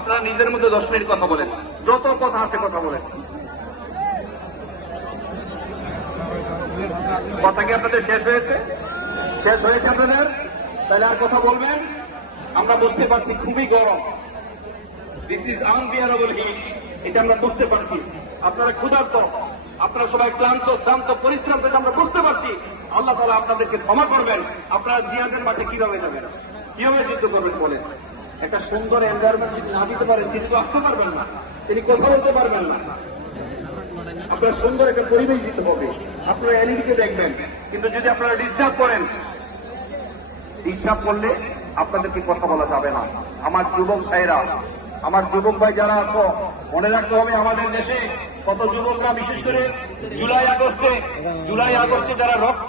নিজের মধ্যে দশ মিনিট কথা বলেন। যত কথা আছে কথা বলেন। কথা কি আপনাদের শেষ হয়েছে? শেষ হয়েছে আপনাদের? তাহলে আর কথা বলবেন? আমরা বুঝতে পারছি খুবই গরম। দিস ইজ আনবিয়ারেবল হিট এটা আমরা বুঝতে পারছি। আপনারা ক্ষুধার্ত। আপনারা সবাই ক্লান্ত শ্রান্ত পরিশ্রান্ত এটা আমরা বুঝতে পারছি। আল্লাহ তালা আপনাদেরকে ক্ষমা করবেন। আপনারা জিয়াদের মাঠে কীভাবে যাবেন? কীভাবে যুদ্ধ করবেন বলেন? একটা সুন্দর এনভায়রনমেন্ট যদি না দিতে পারেন, তিনি তো আসতে পারবেন না। তিনি কথা বলতে পারবেন না। আপনার সুন্দর একটা পরিবেশ দিতে হবে। আপনারা এলইডিকে দেখবেন। কিন্তু যদি আপনারা ডিস্টার্ব করেন ডিস্টার্ব করলে আপনাদেরকে কথা বলা যাবে না। আমার যুবক ভাইরা, আমার যুবক ভাই যারা আছো, মনে রাখতে হবে আমাদের দেশে কত যুবকরা, বিশেষ করে জুলাই আগস্টে জুলাই আগস্টে যারা রক্ত